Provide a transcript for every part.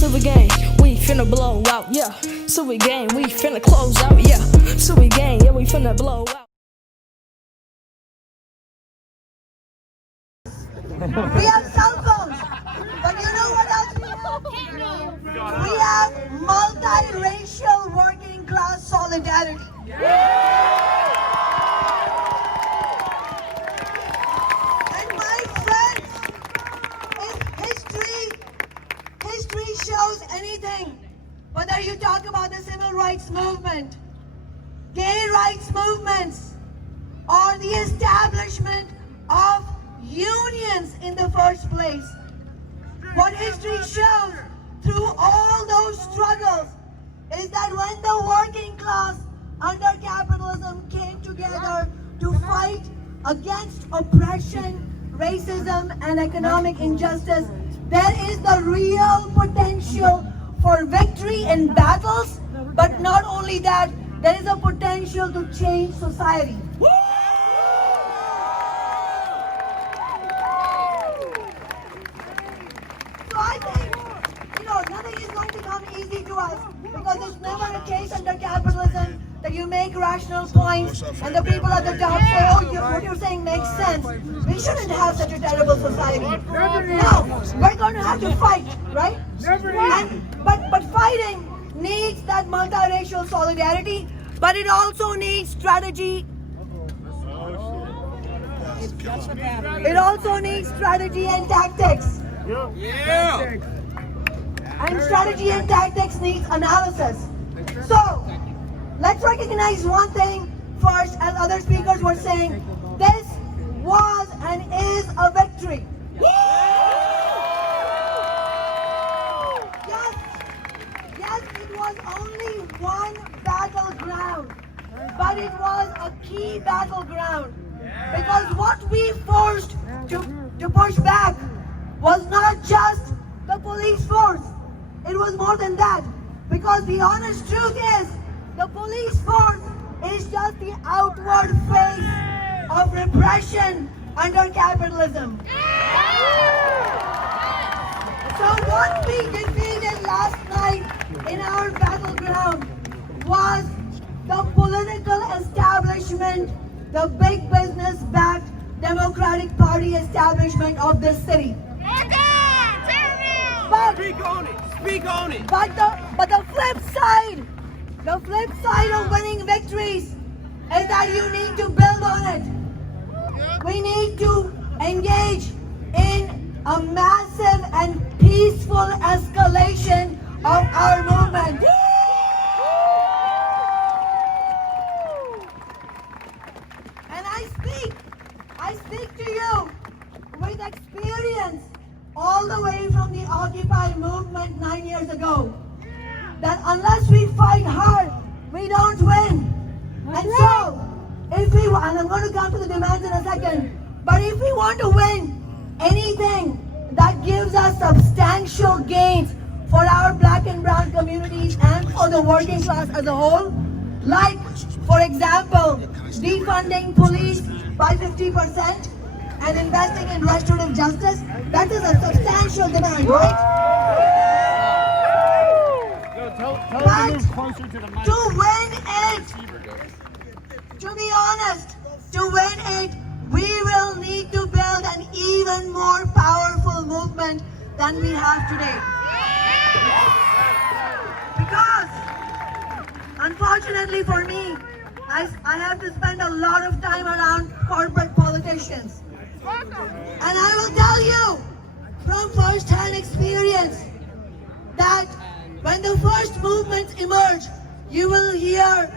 Silver gang, we finna blow out, yeah. Silver gang, we finna close out, yeah. Silver gang, yeah, we finna blow out. We have cell phones, but you know what else we have? We have multiracial working class solidarity. And my friends, if history shows anything, whether you talk about the civil rights movement, gay rights movements, or the establishment of unions in the first place, what history shows through all those struggles is that when the working class under capitalism came together to fight against oppression, racism, and economic injustice, there is the real potential for victory in battles, but not only that, there is a potential to change society. So I think, nothing is going to come easy to us, because it's never a case under capitalism that you make rational points and the people at the top say, oh, what you're saying makes sense. We shouldn't have such a terrible society. No, we're going to have to fight, right? But fighting needs that multiracial solidarity, but it also needs strategy. It also needs strategy and tactics. Yeah. And strategy and tactics needs analysis. So, let's recognize one thing first, as other speakers were saying. This was and is a victory. Yes, it was only one battleground, but it was a key battleground. Because what we forced to push back was not just the police force. It was more than that. Because the honest truth is, the police force is just the outward face of repression under capitalism. So what we defeated last night in our battleground was the political establishment, the big business-backed Democratic Party establishment of this city. But, Speak on it. Speak on it. but the flip side of winning victories is that you need to build on it. We need to engage in a massive and peaceful escalation of our movement. And I speak to you with experience all the way from the Occupy movement 9 years ago, that unless we fight hard, we don't win. And so, and I'm going to come to the demands in a second, but if we want to win anything that gives us substantial gains for our black and brown communities and for the working class as a whole, like, for example, defunding police by 50%, and investing in restorative justice, that is a substantial demand, right? But to win it, to be honest, to win it, we will need to build an even more powerful movement than we have today. Because, unfortunately for me, I have to spend a lot of time around corporate politicians. And I will tell you from first-hand experience that when the first movements emerge, you will hear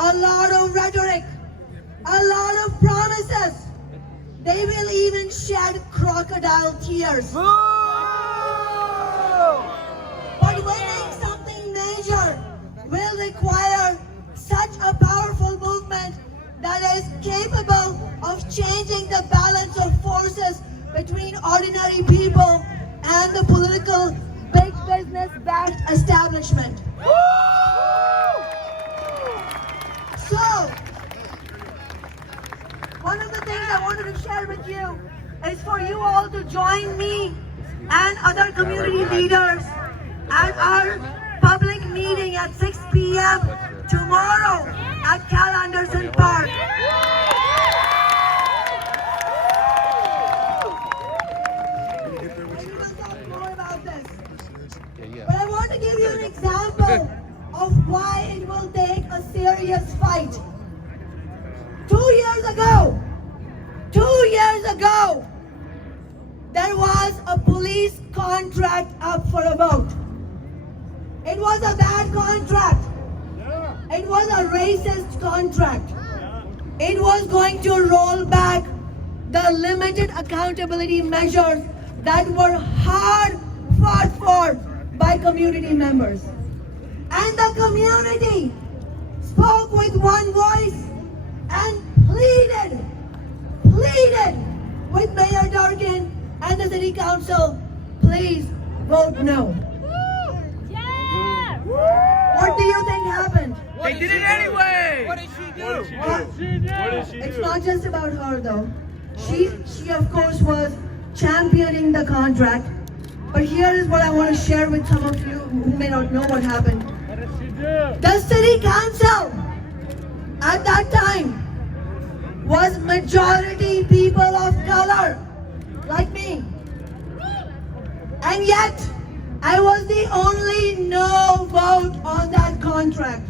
a lot of rhetoric, a lot of promises. They will even shed crocodile tears. But winning something major will require such a powerful movement that is capable of changing the balance of forces between ordinary people and the political big business-backed establishment. So, one of the things I wanted to share with you is for you all to join me and other community leaders at full public meeting at 6 p.m. tomorrow at Cal Anderson Park. We will talk more about this. But I want to give you an example of why it will take a serious fight. 2 years ago, there was a police contract up for a vote. It was a bad contract. It was a racist contract. It was going to roll back the limited accountability measures that were hard fought for by community members. And the community spoke with one voice and pleaded with Mayor Durkin and the City Council, please vote no. What do you think happened? They did it anyway. What did she do? It's not just about her though. She of course was championing the contract. But here is what I want to share with some of you who may not know what happened. What did she do? The City Council at that time was majority people of color, like me. And yet, I was the only no vote on that contract.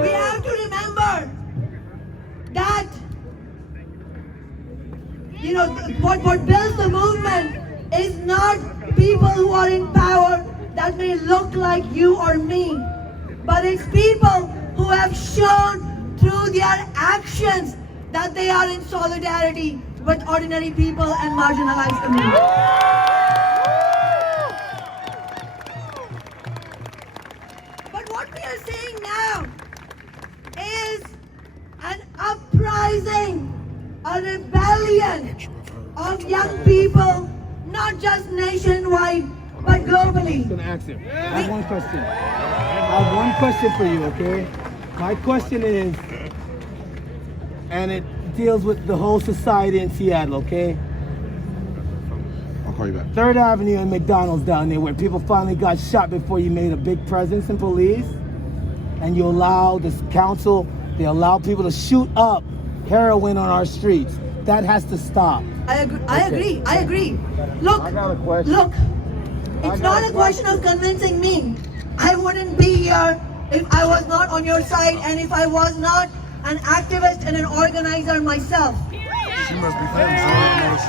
We have to remember that, what builds the movement is not people who are in power that may look like you or me, but it's people who have shown through their actions that they are in solidarity with ordinary people and marginalized communities. But what we are seeing now is an uprising, a rebellion of young people, not just nationwide, but globally. I have one question. I have one question for you, okay? My question is, and it deals with the whole society in Seattle, okay? I'll call you back. 3rd Avenue and McDonald's down there where people finally got shot before you made a big presence in police, and you allow this council, they allow people to shoot up heroin on our streets. That has to stop. I agree. Look, I got a question. look, it's not a question of convincing me. I wouldn't be here if I was not on your side and if I was not an activist and an organizer myself. She must be famous.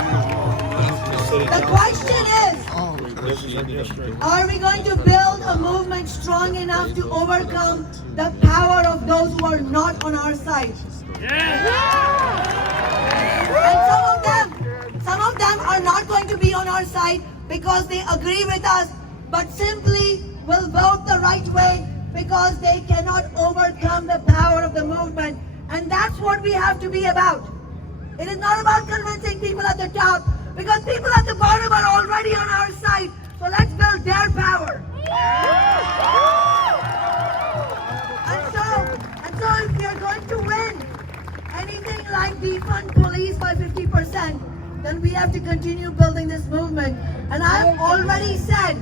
The question is, are we going to build a movement strong enough to overcome the power of those who are not on our side? And some of them are not going to be on our side because they agree with us, but simply will vote the right way because they cannot overcome the power of the movement. And that's what we have to be about. It is not about convincing people at the top, because people at the bottom are already on our side. So let's build their power. And so if we are going to win anything like defund police by 50%, then we have to continue building this movement. And I have already said,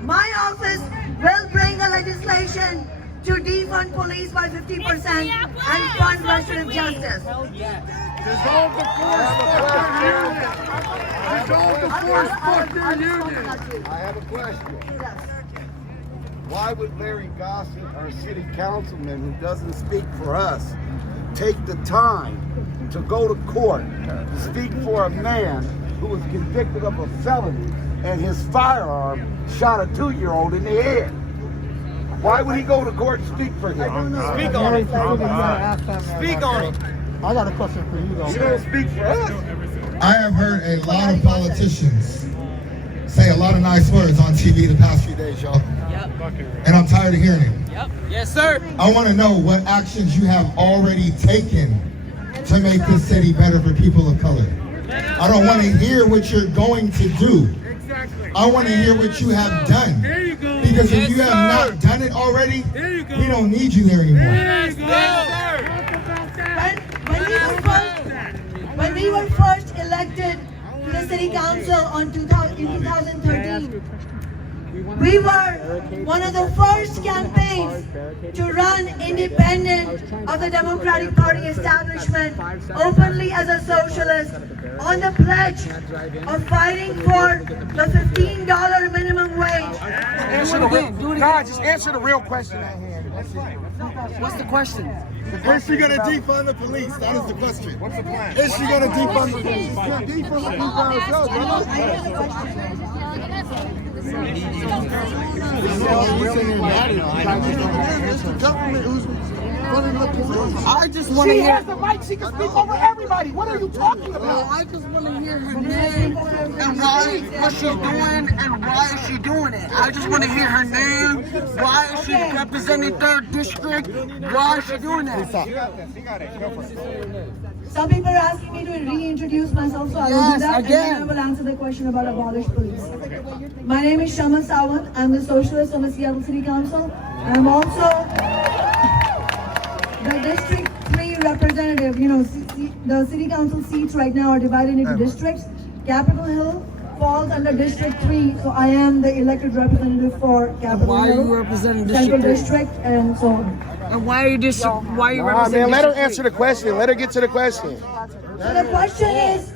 my office will bring the legislation to defund police by 50% and fund restorative justice. Dissolve the force, fuck their union. Dissolve the force, fuck their union. I have a question. Yes. Why would Larry Gossett, our city councilman who doesn't speak for us, take the time to go to court to speak for a man who was convicted of a felony and his firearm shot a 2-year-old in the head? Why would he go to court and speak for him? Speak on it. Speak on it. I got a question for you though. You don't speak for us. I have heard a lot of politicians say a lot of nice words on TV the past few days, y'all. Yep. And I'm tired of hearing it. Yep. Yes, sir. I want to know what actions you have already taken to make this city better for people of color. I don't want to hear what you're going to do. I want to hear what you have done. Because if you have not done it already, we don't need you there anymore. Yes, sir. When we were first elected to the city council in 2013. We were one of the first campaigns to run independent of the Democratic Party establishment, openly as a socialist, on the pledge of fighting for the $15 minimum wage. Just answer the real question at hand. What's the question? Is she going to defund the police? That is the question. What's the plan? Is she going to defund the police? Defund the police by herself, I just want to hear. She has the right. She can speak over everybody. What are you talking about? I just want to hear her name and what she's doing and why is she doing it. I just want to hear her name. Why is she representing 3rd District? Why is she doing that? Some people are asking me to reintroduce myself, so I will do that, and then I will answer the question about abolish police. My name is Kshama Sawant. I'm the socialist on the Seattle City Council. I'm also the District 3 representative. You know, the City Council seats right now are divided into districts. Capitol Hill falls under District 3, so I am the elected representative for Capitol Hill. Why are you representing Central District 3? District, and so on. And why are you representing Man, let her District answer the question. Let her get to the question. So the question is,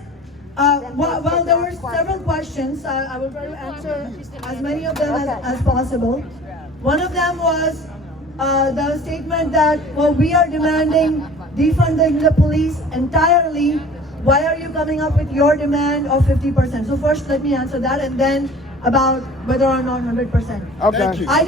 well, there were several questions. I will try to answer as many of them as possible. One of them was the statement that, well, we are demanding defunding the police entirely. Why are you coming up with your demand of 50%? So first, let me answer that, and then about whether or not 100%. Okay. I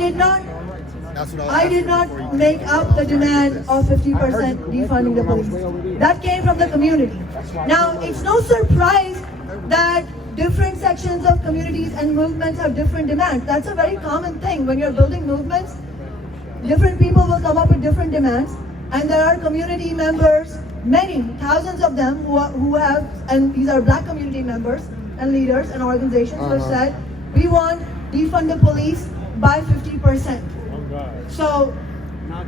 did not make up the demand of 50% defunding the police. That came from the community. Now, it's no surprise that different sections of communities and movements have different demands. That's a very common thing. When you're building movements, different people will come up with different demands, and there are community members, many, thousands of them who have, and these are black community members and leaders and organizations who have said, we want defund the police by 50%. So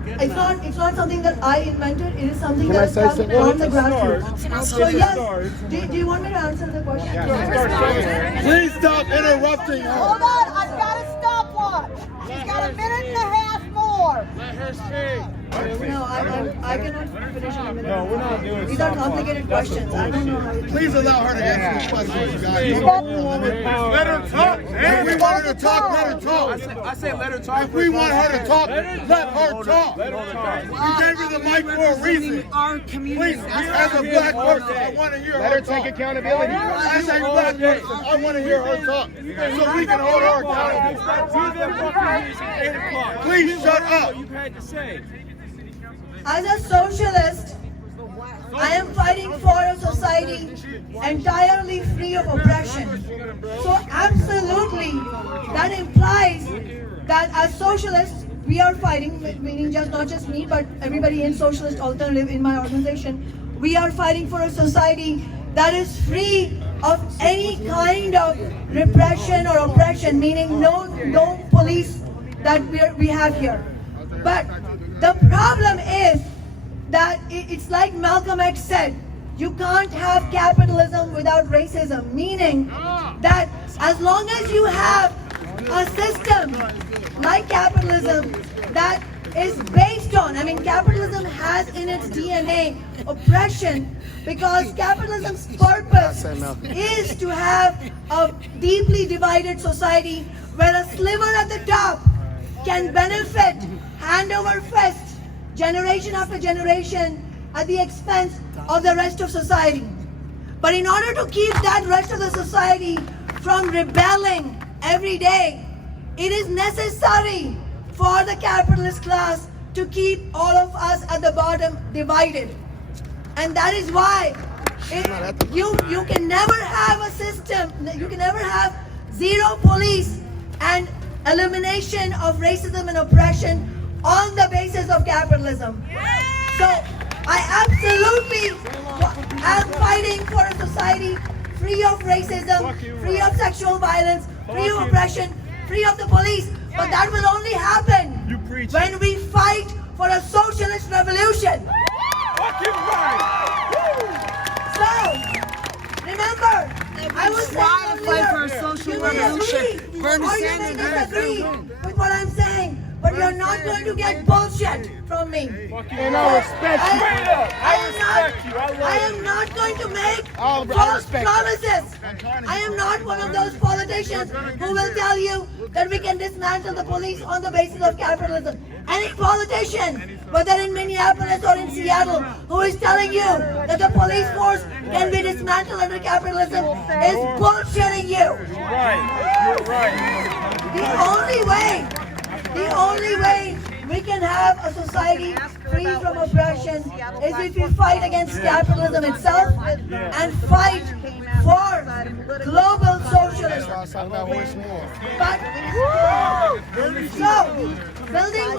it's not something that I invented. It is something that has come from the grassroots. So yes, do you want me to answer the question? Please stop interrupting her. Hold on, I've got a stopwatch. She's got a minute and a half more. Let her speak. No, I cannot finish in a minute. No, we're not doing. These are complicated questions. I don't know how you. Please allow her to answer the questions, you guys. Let her talk. If we want her to talk, let her talk. I said let her talk. If we want her to talk, let her talk. We gave her the mic for a reason. Our community. Please, as a black person, I want to hear her talk. Take accountability. As a black person, I want to hear her talk so we can hold her accountable. Please shut up. As a socialist, I am fighting for a society entirely free of oppression. So absolutely, that implies that as socialists, we are fighting, meaning not just me, but everybody in Socialist Alternative in my organization, we are fighting for a society that is free of any kind of repression or oppression, meaning no police that we have here. But the problem is that it's like Malcolm X said, you can't have capitalism without racism, meaning that as long as you have a system like capitalism that is based on, capitalism has in its DNA oppression, because capitalism's purpose is to have a deeply divided society where a sliver at the top can benefit hand over fist, generation after generation, at the expense of the rest of society. But in order to keep that rest of the society from rebelling every day, it is necessary for the capitalist class to keep all of us at the bottom divided. And that is why you can never have a system, you can never have zero police and elimination of racism and oppression on the basis of capitalism. So I absolutely am fighting for a society free of racism, free of sexual violence, free of oppression, free of the police. But that will only happen when we fight for a socialist revolution. So remember, I was try to fight for a social revolution. Bernie Or you Sanders may has disagree with what I'm saying, but you're not going to get bullshit from me. And I respect you. I am not going to make I false respect promises. I am not one of those politicians who will tell you that we can dismantle the police on the basis of capitalism. Any politician, whether in Minneapolis or in Seattle, who is telling you that the police force can be dismantled under capitalism is bullshitting you. You're right. The only way we can have a society free from oppression is if we fight against capitalism itself and fight for global socialism. But so building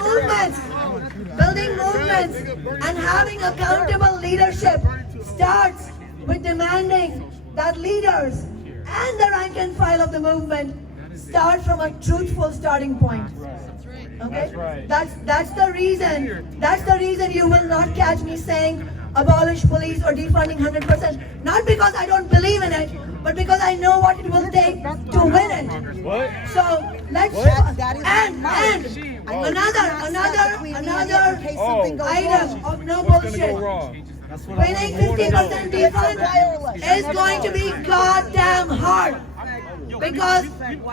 movements and having accountable leadership starts with demanding that leaders and the rank and file of the movement start from a truthful starting point. Okay? That's the reason you will not catch me saying abolish police or defunding 100%. Not because I don't believe in it, but because I know what it will take to win it. What? So let's and another item of no bullshit. Winning 50% defund is going to be goddamn hard. Because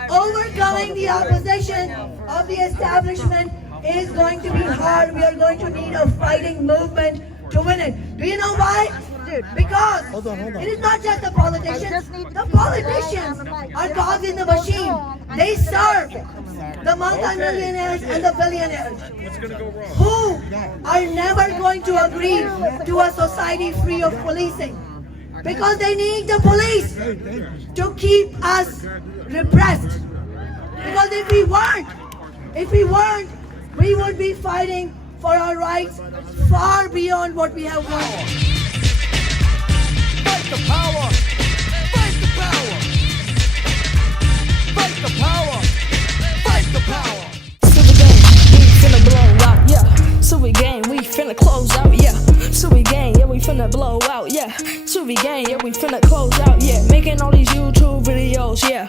overcoming the opposition of the establishment is going to be hard. We are going to need a fighting movement to win it. Do you know why? Because it is not just the politicians. The politicians are cogs in the machine. They serve the multi-millionaires and the billionaires who are never going to agree to a society free of policing. Because they need the police to keep us repressed. Because if we weren't, we would be fighting for our rights far beyond what we have won. Fight the power! Fight the power! Fight the power! Fight the power! Silver game, we finna blow out, yeah. Silver game, we finna close out, yeah. Silver game, yeah, we finna blow out, yeah. Silver game, yeah, we finna close out, yeah. Making all these YouTube videos, yeah.